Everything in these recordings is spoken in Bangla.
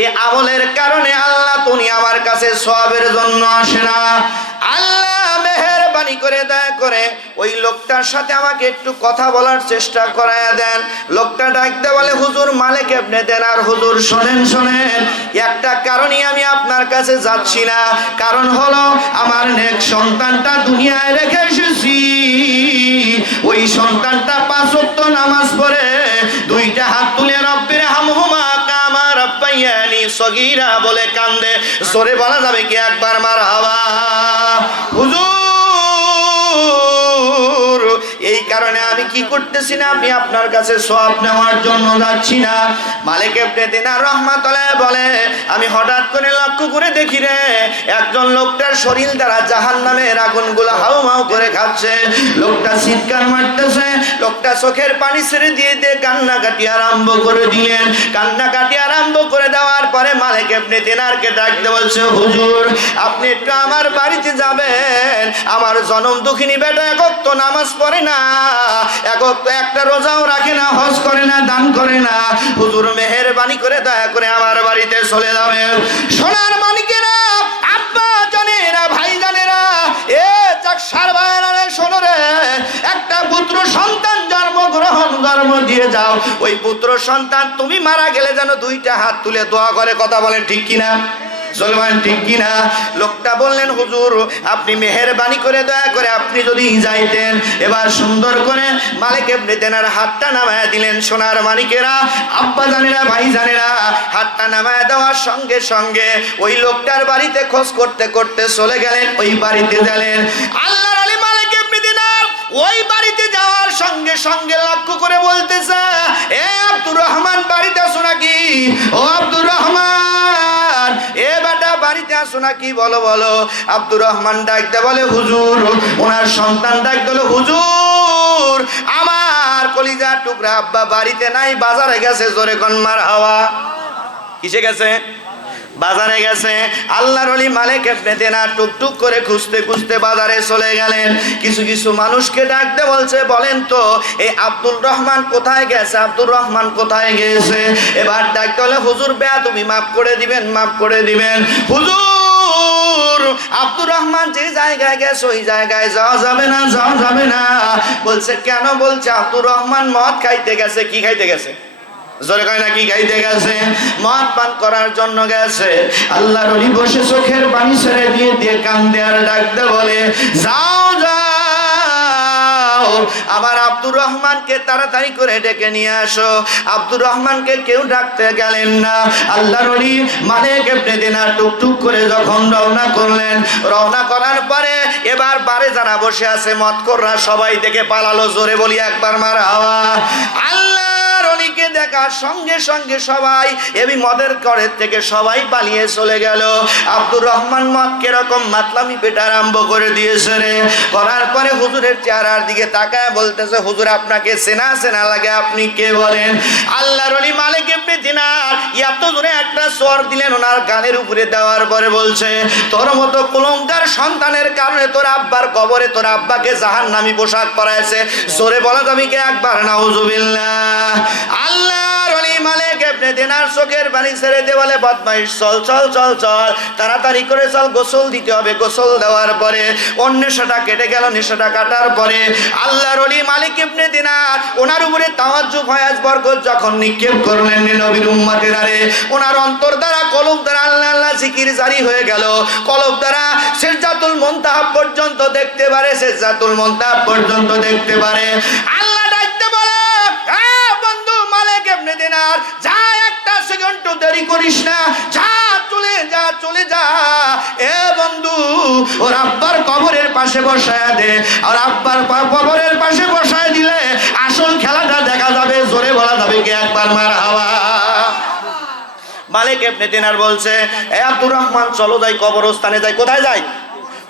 এই আমলের কারণে আল্লাহ তুমি আমার কাছে সওয়াবের জন্য আসে না। আল্লাহ মেহেরবানি করে দয়া করে ওই লোকটার সাথে আমাকে একটু কথা বলার চেষ্টা করায়া দেন। লোকটা ডাকতে বলে, হুজুর মালিক ইবনে দিনার, হুজুর শোনেন শোনেন, একটা কারণেই আমি আপনার কাছে যাচ্ছি না। কারণ হলো আমার নেক সন্তানটা দুনিয়ায় রেখে এসেছি। ওই সন্তানটা 5 ওয়াক্ত নামাজ পড়ে, 2টা হাত তুলে রব্বির হামহুমা কামা রাব্বায়ানি সগীরা বলে কান্দে। জোরে বলা যাবে কি একবার মারহাবা? হুজুর এই কারণে আমি কি করতেছি না, আমি আপনার কাছে সওয়াব নেওয়ার জন্য যাচ্ছি না। মালিক ইবনে দিনার রাহমাতুল্লাহ বলে, আমি হঠাৎ করে লক্ষ্য করে দেখি রে, একজন লোকটার শরীর দ্বারা জাহান্নামের আগুনগুলো হাউমাউ করে খাচ্ছে। লোকটা চিৎকার মারতেছে, লোকটা চোখের পানি ছেড়ে দিয়ে দিয়ে কান্নাকাটি আরম্ভ করে দিলেন। কান্নাকাটি আরম্ভ করে দেওয়ার পরে মালিক ইবনে দিনারকে ডাকতে বলছে, হুজুর আপনি একটু আমার বাড়িতে যাবেন। আমার জনম দুঃখিনী বেটা এক ওয়াক্ত নামাজ পড়ে না, এক ওয়াক্ত একটা রোজাও রাখে না, হজ করে না, দান করে না। হুজুর মেহেরবানি করে দয়া করে আমার বাড়িতে চলে যাবেন। সোনার মানিকেরা, আব্বা জানেরা, ভাই জানেরা, এ চাকসার ভাইরা রে, শোনো রে, একটা পুত্র সন্তান জন্ম দিয়ে যাও। ওই পুত্র সন্তান তুমি মারা গেলে যেন 2টা হাত তুলে দোয়া করে। কথা বলেন ঠিক কিনা? সলমান ঠিক কিনা? লোকটা বললেন, হুজুর আপনি মেহেরবানি করে দয়া করে আপনি যদি যাইতেন। এবার সুন্দর করে মালিক ইবনে দিনার হাতটা নামায়া দিলেন। সোনার মানিকেরা, আব্বা জানেরা, ভাই জানেরা, হাতটা নামায়া দেওয়ার সঙ্গে সঙ্গে ওই লোকটার বাড়িতে খোঁজ করতে করতে চলে গেলেন। ওই বাড়িতে গেলেন। আল্লাহর আলী মালিক ইবনে দিনার ওই বাড়িতে যাওয়ার সঙ্গে সঙ্গে লক্ষ্য করে বলতেছে, এ আব্দুর রহমান বাড়িতে আছো নাকি? ও আব্দুর রহমান, এ বেটা বাড়িতে আসো নাকি? বলো বলো। আব্দুর রহমান ডাকতে বলে, হুজুর। ওনার সন্তান ডাকতে বলে, হুজুর আমার কলিজার টুকরা আব্বা বাড়িতে নাই, বাজারে গেছে। জোরে কোন মারহাবা? কিসে গেছে? বাজারে গেছে। আল্লাহর ওলি মালিক ইবনে দিনার টুকটুক করে খুঁজতে খুঁজতে বাজারে চলে গেলেন। কিছু কিছু মানুষকে ডাকতে বলছে, বলেন তো এই আব্দুর রহমান কোথায় গেছে? আব্দুর রহমান কোথায় গেছে? এবার ডাকতে বলে, হুজুর বেয়াদবি মাফ করে দিবেন, মাফ করে দিবেন। হুজুর আব্দুর রহমান যে জায়গায় গেছে ওই জায়গায় যাওয়া যাবে না, যাওয়া যাবে না। বলছে কেন? বলছে আব্দুর রহমান মদ খাইতে গেছে। কি খাইতে গেছে? জোরে কয় না কি খাইতে গেছে? মদ পান করার জন্য গেছে। আল্লাহর ওলি বসে চোখের পানি ছেড়ে দিয়ে দিয়ে কান্দে আর ডাকতে বলে, যাও যাও আমার আব্দুর রহমানকে তাড়াতাড়ি করে ডেকে নিয়ে আসো। আব্দুর রহমানকে কেউ ডাকতে গেলেন না। আল্লাহর ওলি মালিক ইবনে দিনার টুকটুক করে যখন রওনা করলেন, রওনা করার পরে এবার বারে যারা বসে আছে মদখোররা সবাই দেখে পালালো। জোরে বলি একবার মারহাবা। আল্লাহ রলিকে দেখার সঙ্গে সঙ্গে সবাই এবি মদের ঘরের থেকে সবাই পালিয়ে চলে গেল। আব্দুর রহমান মদ কিরকম মাতলামি পেটা আরম্ভ করে দিয়েছে রে। করার পরে হুজুরের চেহারার দিকে তাকায় বলতেছে, হুজুর আপনাকে চেনা চেনা লাগে, আপনি কে বলেন? আল্লাহর ওলি মালিক ইবনে দিনার এত জোরে একটা চর দিলেন ওনার গানের উপরে, দেওয়ার পরে বলছে, তোর মতো কুলঙ্গার সন্তানের কারণে তোর আব্বার কবরে তোর আব্বাকে জাহান্নামী পোশাক পরাইছে। জোরে বলা যাবে কি একবার নাউজুবিল্লাহ? আল্লাহর ওলি মালিক ইবনে দিনার চোখের পানি ছেড়ে দিয়ে বলে, বদমাইশ চল চল চল চল, তাড়াতাড়ি করে চল, গোসল দিতে হবে। গোসল দেওয়ার পরে ওর নেশাটা কেটে গেল। নেশাটা কাটার পরে আল্লাহর ওলি মালিক ইবনে দিনার ওনার উপরে তাওয়াজ্জুহ ফয়াজ বরকত যখন নিক্ষেপ করলেন নবীর উম্মতেরা রে, ওনার অন্তর দ্বারা কলব দ্বারা আল্লাহ আল্লাহ জিকির জারি হয়ে গেল। কলব দ্বারা সিদরাতুল মুনতাহা পর্যন্ত দেখতে পারে, সিদরাতুল মুনতাহা পর্যন্ত দেখতে পারে। আল্লাহ ডাকতে বলে, বন্ধু মালিক ইবনে দিনার, যা একটা সেকেন্ড দেরি করিস না, যা চলে যা চলে যা। এ বন্ধু ওর আব্বার কবরের পাশে বসায় দে। আর আব্বার কবরের পাশে বসায় দিলে আসল খেলাটা দেখা যাবে। জোরে বলা যাবে কি একবার মারহাবা? মালিক ইবনে দিনার বলছে, এ আব্দুর রহমান চলো যাই, কবরস্থানে যাই। কোথায় যাই?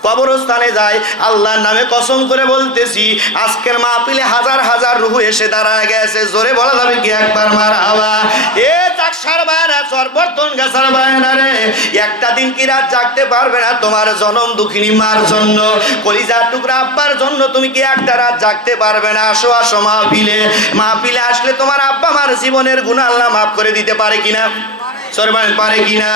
কবরস্থানে যাই। আল্লাহর নামে কসম করে বলতেছি, আজকের মাহফিলে হাজার হাজার রূহ এসে দাঁড়ায় গেছে। জোরে বলা যাবে কি একবার মারহাবা? এ চাকসার বায়না, সর্বর্তন গাছার বায়না রে, একটা দিন কি রাত জাগতে পারবে না তোমার জনম দুঃখিনী মার জন্য, কলিজার টুকরা আব্বার জন্য তুমি কি একটা রাত জাগতে পারবে না? আসো আসো মাহফিলে। মাহফিলে আসলে তোমার আব্বা মার জীবনের গুনাহ আল্লাহ মাফ করে দিতে পারে কিনা? সরবান পারে কিনা?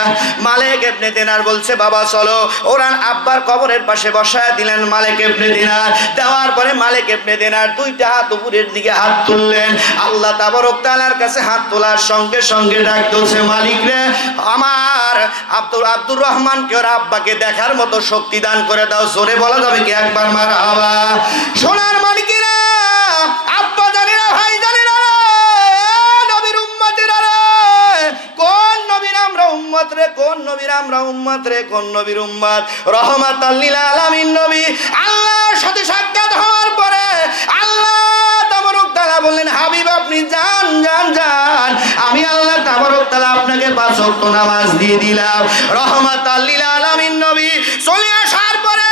মালিক ইবনে দিনার বলছে বাবা চলো। ওরা আব্বার কবরের পাশে বসায় দিলেন মালিক ইবনে দিনার। দেওয়ার পরে মালিক ইবনে দিনার দুইটা হাত উপরের দিকে হাত তুললেন। আল্লাহ তাবারক তাআলার কাছে হাত তোলার সঙ্গে সঙ্গে ডাক দিয়েছে, মালিক রে, আমার আব্দুর রহমানকে ওর আব্বাকে দেখার মতো শক্তি দান করে দাও। জোরে বলা যাবে কি একবার মারহাবা? সোনার মালিকেরা, আব্বা জানেরা, ভাই জানেরা, নবীর উম্মতেরা রে, কোন নবীর আমরা উম্মত রে, কোন নবীর আমরা উম্মত রে, কোন নবীর উম্মত? রহমাতাল লিল আলামিন নবী। আল্লাহর সাথে সাক্ষাৎ হওয়ার পরে আল্লাহ তাবারক তাআলা বললেন, হাবিব আপনি যান যান যান, আমি আল্লাহ তাবারক তাআলা আপনাকে 5 ওয়াক্ত নামাজ দিয়ে দিলাম। রহমাতাল লিল আলামিন নবী চলে আসার পরে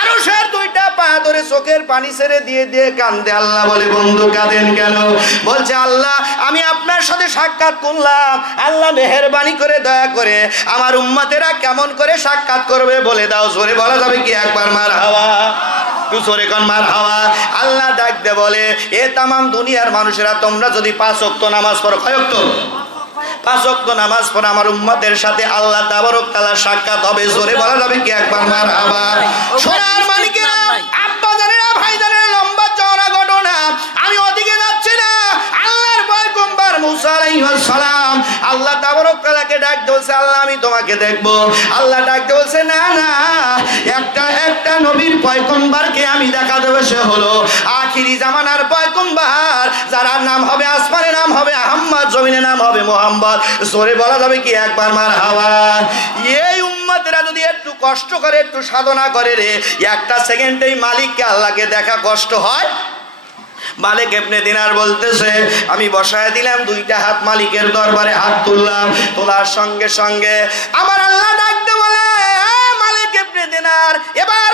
আরশের দুইটা পা ধরে চোখের পানি ছেড়ে দিয়ে দিয়ে কান্দে। আল্লাহ বলে, বন্ধু কাঁদেন কেন? বলছে, আল্লাহ আমি আপনার সাথে সাক্ষাৎ করলাম, আল্লাহ মেহেরবানি করে দয়া করে আমার উম্মতেরা কেমন করে সাক্ষাৎ করবে বলে দাও। জোরে বলা যাবে কি একবার মারহাবা? তুই জোরে কোন মারহাবা? আল্লাহ ডাক দে বলে, এ তামাম দুনিয়ার মানুষেরা তোমরা যদি 5 ওয়াক্ত নামাজ পড়ো, কয় ওয়াক্ত? 5 ওয়াক্ত নামাজ পড়ে আমার উম্মতের সাথে আল্লাহ তাবারক তাআলা সাক্ষাৎ হবে। জোরে বলা যাবে কি একবার মারহাবা? সোনার মালিকেরা, আব্বা জানেরা, ভাই জানেরা, লম্বা চওড়া ঘটনা, আমি ওদিকে যাচ্ছি না। আল্লাহর পয়গম্বর মুসা আলাইহিস সালাম আল্লাহ তাবারক তাআলাকে ডাক দিয়েছে, আল্লাহ আমি তোমাকে দেখব। আল্লাহ ডাক দিয়েছে, না না, একটা নবীর পয়গম্বরকে আমি দেখা দেব, সে হলো আখিরি জামানার পয়গম্বর, যার নাম হবে আসমানে নাম হবে আহমদ, জমিনে নাম হবে মুহাম্মদ। জোরে বলা যাবে কি একবার মারহাবা? এই উম্মতেরা যদি একটু কষ্ট করে, একটু সাধনা করে রে, একটা সেকেন্ডেই মালিককে আল্লাহকে দেখা কষ্ট হয়। মালিক ইবনে দিনার বলতেছে, আমি বসায় দিলাম দুইটা হাত, মালিকের দরবারে হাত তুললাম। তোলার সঙ্গে সঙ্গে আমার আল্লাহ ডাকতে বলে, মালিক ইবনে দিনার, এবার